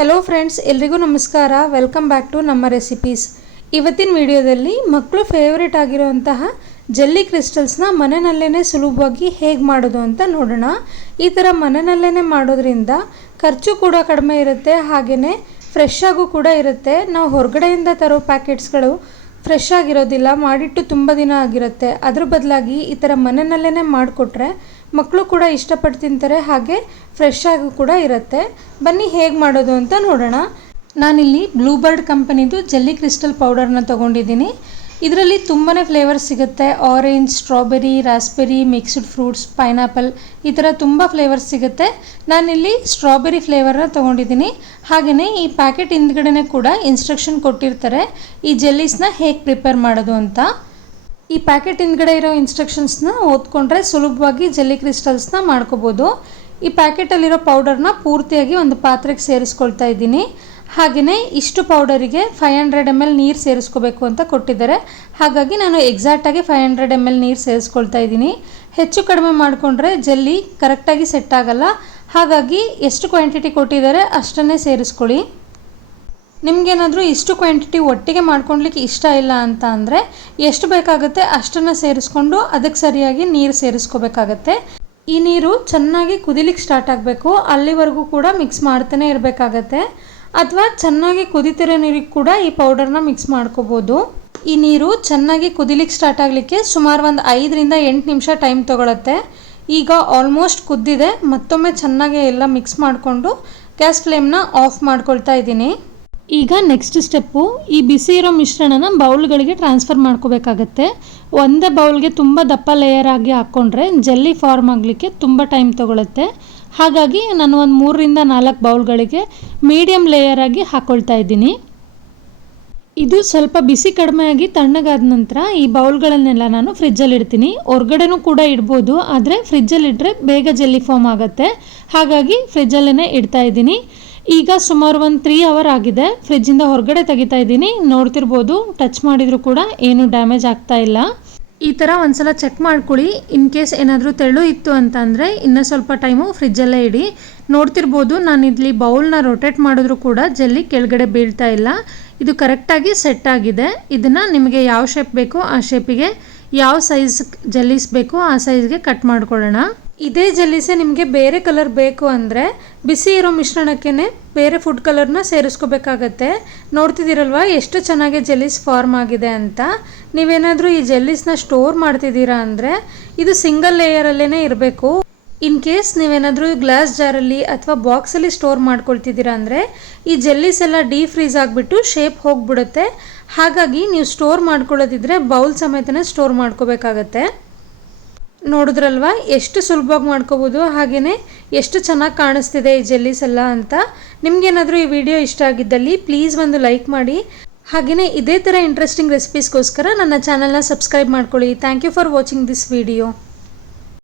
Hello friends, ಎಲ್ರಿಗೂ ನಮಸ್ಕಾರ. Welcome back to ನಮ್ಮ ರೆಸಿಪೀಸ್. ಇವತ್ತಿನ ವಿಡಿಯೋದಲ್ಲಿ ಮಕ್ಕಳು ಫೇವ್ರೇಟ್ ಆಗಿರುವಂತಹ ಜೆಲ್ಲಿ ಕ್ರಿಸ್ಟಲ್ಸ್ನ ಮನೆಯಲ್ಲೇ ಸುಲಭವಾಗಿ ಹೇಗೆ ಮಾಡೋದು ಅಂತ ನೋಡೋಣ. ಈ ಥರ ಮನೆಯಲ್ಲೇ ಮಾಡೋದ್ರಿಂದ ಖರ್ಚು ಕೂಡ ಕಡಿಮೆ ಇರುತ್ತೆ, ಹಾಗೆಯೇ ಫ್ರೆಶ್ ಆಗು ಕೂಡ ಇರುತ್ತೆ. ನಾವು ಹೊರಗಡೆಯಿಂದ ತರೋ ಪ್ಯಾಕೆಟ್ಸ್ಗಳು ಫ್ರೆಶ್ ಆಗಿರೋದಿಲ್ಲ, ಮಾಡಿಟ್ಟು ತುಂಬ ದಿನ ಆಗಿರುತ್ತೆ. ಅದ್ರ ಬದಲಾಗಿ ಈ ಥರ ಮನೆಯಲ್ಲೇ ಮಾಡಿಕೊಟ್ರೆ ಮಕ್ಕಳು ಕೂಡ ಇಷ್ಟಪಟ್ಟು ತಿಂತಾರೆ, ಹಾಗೆ ಫ್ರೆಶ್ ಆಗಿ ಕೂಡ ಇರುತ್ತೆ. ಬನ್ನಿ ಹೇಗೆ ಮಾಡೋದು ಅಂತ ನೋಡೋಣ. ನಾನಿಲ್ಲಿ ಬ್ಲೂ ಬರ್ಡ್ ಕಂಪನಿದು ಜೆಲ್ಲಿ ಕ್ರಿಸ್ಟಲ್ ಪೌಡರ್ನ ತೊಗೊಂಡಿದ್ದೀನಿ. ಇದರಲ್ಲಿ ತುಂಬಾ ಫ್ಲೇವರ್ಸ್ ಸಿಗುತ್ತೆ. Orange, strawberry, raspberry, mixed fruits, pineapple, ಈ ಥರ ತುಂಬ ಫ್ಲೇವರ್ಸ್ ಸಿಗುತ್ತೆ. ನಾನಿಲ್ಲಿ ಸ್ಟ್ರಾಬೆರಿ ಫ್ಲೇವರ್ನ ತೊಗೊಂಡಿದ್ದೀನಿ. ಹಾಗೆಯೇ ಈ ಪ್ಯಾಕೆಟ್ ಹಿಂದ್ಗಡೆ ಕೂಡ ಇನ್ಸ್ಟ್ರಕ್ಷನ್ ಕೊಟ್ಟಿರ್ತಾರೆ ಈ ಜೆಲ್ಲೀಸ್ನ ಹೇಗೆ ಪ್ರಿಪೇರ್ ಮಾಡೋದು ಅಂತ. ಈ ಪ್ಯಾಕೆಟ್ ಹಿಂದ್ಗಡೆ ಇರೋ ಇನ್ಸ್ಟ್ರಕ್ಷನ್ಸ್ನ ಓದ್ಕೊಂಡ್ರೆ ಸುಲಭವಾಗಿ ಜೆಲ್ಲಿ ಕ್ರಿಸ್ಟಲ್ಸ್ನ ಮಾಡ್ಕೋಬೋದು. ಈ ಪ್ಯಾಕೆಟಲ್ಲಿರೋ ಪೌಡರ್ನ ಪೂರ್ತಿಯಾಗಿ ಒಂದು ಪಾತ್ರೆಗೆ ಸೇರಿಸ್ಕೊಳ್ತಾ ಇದ್ದೀನಿ. ಹಾಗೆಯೇ ಇಷ್ಟು ಪೌಡರಿಗೆ 500 ml ನೀರು ಸೇರಿಸ್ಕೋಬೇಕು ಅಂತ ಕೊಟ್ಟಿದ್ದಾರೆ. ಹಾಗಾಗಿ ನಾನು ಎಕ್ಸಾಕ್ಟಾಗಿ 500 ml ನೀರು ಸೇರಿಸ್ಕೊಳ್ತಾ ಇದ್ದೀನಿ. ಹೆಚ್ಚು ಕಡಿಮೆ ಮಾಡಿಕೊಂಡ್ರೆ ಜೆಲ್ಲಿ ಕರೆಕ್ಟಾಗಿ ಸೆಟ್ ಆಗಲ್ಲ. ಹಾಗಾಗಿ ಎಷ್ಟು ಕ್ವಾಂಟಿಟಿ ಕೊಟ್ಟಿದ್ದಾರೆ ಅಷ್ಟನ್ನೇ ಸೇರಿಸ್ಕೊಳ್ಳಿ. ನಿಮಗೇನಾದರೂ ಇಷ್ಟು ಕ್ವಾಂಟಿಟಿ ಒಟ್ಟಿಗೆ ಮಾಡ್ಕೊಳ್ಲಿಕ್ಕೆ ಇಷ್ಟ ಇಲ್ಲ ಅಂತ ಅಂದರೆ ಎಷ್ಟು ಬೇಕಾಗುತ್ತೆ ಅಷ್ಟನ್ನು ಸೇರಿಸ್ಕೊಂಡು ಅದಕ್ಕೆ ಸರಿಯಾಗಿ ನೀರು ಸೇರಿಸ್ಕೋಬೇಕಾಗತ್ತೆ. ಈ ನೀರು ಚೆನ್ನಾಗಿ ಕುದಿಲಿಕ್ಕೆ ಸ್ಟಾರ್ಟ್ ಆಗಬೇಕು, ಅಲ್ಲಿವರೆಗೂ ಕೂಡ ಮಿಕ್ಸ್ ಮಾಡ್ತಾನೆ ಇರಬೇಕಾಗತ್ತೆ. ಅಥವಾ ಚೆನ್ನಾಗಿ ಕುದಿತಿರೋ ನೀರಿಗೆ ಕೂಡ ಈ ಪೌಡರ್ನ ಮಿಕ್ಸ್ ಮಾಡ್ಕೋಬೋದು. ಈ ನೀರು ಚೆನ್ನಾಗಿ ಕುದಿಲಿಕ್ಕೆ ಸ್ಟಾರ್ಟ್ ಆಗಲಿಕ್ಕೆ ಸುಮಾರು ಒಂದು 5 ರಿಂದ 8 ನಿಮಿಷ ಟೈಮ್ ತೊಗೊಳತ್ತೆ. ಈಗ ಆಲ್ಮೋಸ್ಟ್ ಕುದ್ದಿದೆ. ಮತ್ತೊಮ್ಮೆ ಚೆನ್ನಾಗಿ ಎಲ್ಲ ಮಿಕ್ಸ್ ಮಾಡಿಕೊಂಡು ಗ್ಯಾಸ್ ಫ್ಲೇಮ್ನ ಆಫ್ ಮಾಡ್ಕೊಳ್ತಾ ಇದ್ದೀನಿ. ಈಗ ನೆಕ್ಸ್ಟ್ ಸ್ಟೆಪ್ಪು, ಈ ಬಿಸಿ ಇರೋ ಮಿಶ್ರಣನ ಬೌಲ್ಗಳಿಗೆ ಟ್ರಾನ್ಸ್ಫರ್ ಮಾಡ್ಕೋಬೇಕಾಗತ್ತೆ. ಒಂದೇ ಬೌಲ್ಗೆ ತುಂಬ ದಪ್ಪ ಲೇಯರ್ ಆಗಿ ಹಾಕ್ಕೊಂಡ್ರೆ ಜೆಲ್ಲಿ ಫಾರ್ಮ್ ಆಗಲಿಕ್ಕೆ ತುಂಬ ಟೈಮ್ ತೊಗೊಳುತ್ತೆ. ಹಾಗಾಗಿ ನಾನು ಒಂದು 3 ರಿಂದ 4 ಬೌಲ್ಗಳಿಗೆ ಮೀಡಿಯಮ್ ಲೇಯರ್ ಆಗಿ ಹಾಕ್ಕೊಳ್ತಾ ಇದ್ದೀನಿ. ಇದು ಸ್ವಲ್ಪ ಬಿಸಿ ಕಡಿಮೆ ಆಗಿ ತಣ್ಣಗಾದ ನಂತರ ಈ ಬೌಲ್ಗಳನ್ನೆಲ್ಲ ನಾನು ಫ್ರಿಜ್ಜಲ್ಲಿ ಇಡ್ತೀನಿ. ಹೊರ್ಗಡೆನೂ ಕೂಡ ಇಡ್ಬೋದು, ಆದರೆ ಫ್ರಿಜ್ಜಲ್ಲಿ ಇಟ್ಟರೆ ಬೇಗ ಜೆಲ್ಲಿ ಫಾರ್ಮ್ ಆಗುತ್ತೆ. ಹಾಗಾಗಿ ಫ್ರಿಜ್ಜಲ್ಲೇ ಇಡ್ತಾ ಇದ್ದೀನಿ. ಈಗ ಸುಮಾರು ಒಂದು 3 ಅವರ್ ಆಗಿದೆ. ಫ್ರಿಜ್ಜಿಂದ ಹೊರಗಡೆ ತೆಗಿತಾ ಇದ್ದೀನಿ. ನೋಡ್ತಿರ್ಬೋದು, ಟಚ್ ಮಾಡಿದರೂ ಕೂಡ ಏನೂ ಡ್ಯಾಮೇಜ್ ಆಗ್ತಾ ಇಲ್ಲ. ಈ ಥರ ಒಂದ್ಸಲ ಚೆಕ್ ಮಾಡ್ಕೊಳ್ಳಿ. ಇನ್ ಕೇಸ್ ಏನಾದರೂ ತೆಳು ಇತ್ತು ಅಂತ ಅಂದರೆ ಇನ್ನೂ ಸ್ವಲ್ಪ ಟೈಮು ಫ್ರಿಜ್ಜಲ್ಲೇ ಇಡಿ. ನೋಡ್ತಿರ್ಬೋದು, ನಾನು ಇಲ್ಲಿ ಬೌಲ್ನ ರೊಟೇಟ್ ಮಾಡಿದ್ರೂ ಕೂಡ ಜೆಲ್ಲಿ ಕೆಳಗಡೆ ಬೀಳ್ತಾ ಇಲ್ಲ. ಇದು ಕರೆಕ್ಟಾಗಿ ಸೆಟ್ ಆಗಿದೆ. ಇದನ್ನು ನಿಮಗೆ ಯಾವ ಶೇಪ್ ಬೇಕೋ ಆ ಶೇಪಿಗೆ, ಯಾವ ಸೈಜ್ ಜೆಲ್ಲೀಸ್ ಬೇಕೋ ಆ ಸೈಜ್ಗೆ ಕಟ್ ಮಾಡ್ಕೊಳ್ಳೋಣ. ಇದೇ ಜೆಲ್ಲೀಸೇ ನಿಮಗೆ ಬೇರೆ ಕಲರ್ ಬೇಕು ಅಂದರೆ ಬಿಸಿ ಇರೋ ಮಿಶ್ರಣಕ್ಕೇ ಬೇರೆ ಫುಡ್ ಕಲರ್ನ ಸೇರಿಸ್ಕೋಬೇಕಾಗತ್ತೆ. ನೋಡ್ತಿದ್ದೀರಲ್ವ ಎಷ್ಟು ಚೆನ್ನಾಗಿ ಜೆಲ್ಲೀಸ್ ಫಾರ್ಮ್ ಆಗಿದೆ ಅಂತ. ನೀವೇನಾದರೂ ಈ ಜೆಲ್ಲೀಸ್ನ ಸ್ಟೋರ್ ಮಾಡ್ತಿದ್ದೀರಾ ಅಂದರೆ ಇದು ಸಿಂಗಲ್ ಲೇಯರಲ್ಲೇ ಇರಬೇಕು. ಇನ್ ಕೇಸ್ ನೀವೇನಾದರೂ ಗ್ಲಾಸ್ ಜಾರಲ್ಲಿ ಅಥವಾ ಬಾಕ್ಸಲ್ಲಿ ಸ್ಟೋರ್ ಮಾಡ್ಕೊಳ್ತಿದ್ದೀರಾ ಅಂದರೆ ಈ ಜೆಲ್ಲೀಸ್ ಎಲ್ಲ ಡೀಪ್ ಫ್ರೀಸ್ ಆಗಿಬಿಟ್ಟು ಶೇಪ್ ಹೋಗಿಬಿಡುತ್ತೆ. ಹಾಗಾಗಿ ನೀವು ಸ್ಟೋರ್ ಮಾಡ್ಕೊಳ್ಳೋದಿದ್ರೆ ಬೌಲ್ ಸಮೇತನೇ ಸ್ಟೋರ್ ಮಾಡ್ಕೋಬೇಕಾಗತ್ತೆ. ನೋಡಿದ್ರಲ್ವ ಎಷ್ಟು ಸುಲಭವಾಗಿ ಮಾಡ್ಕೋಬೋದು, ಹಾಗೆಯೇ ಎಷ್ಟು ಚೆನ್ನಾಗಿ ಕಾಣಿಸ್ತಿದೆ ಈ ಜೆಲ್ಲೀಸ್ ಎಲ್ಲ ಅಂತ. ನಿಮಗೇನಾದರೂ ಈ ವಿಡಿಯೋ ಇಷ್ಟ ಆಗಿದ್ದಲ್ಲಿ ಪ್ಲೀಸ್ ಒಂದು ಲೈಕ್ ಮಾಡಿ. ಹಾಗೆಯೇ ಇದೇ ಥರ ಇಂಟ್ರೆಸ್ಟಿಂಗ್ ರೆಸಿಪೀಸ್ಗೋಸ್ಕರ ನನ್ನ ಚಾನಲ್ನ ಸಬ್ಸ್ಕ್ರೈಬ್ ಮಾಡ್ಕೊಳ್ಳಿ. Thank you for watching this video.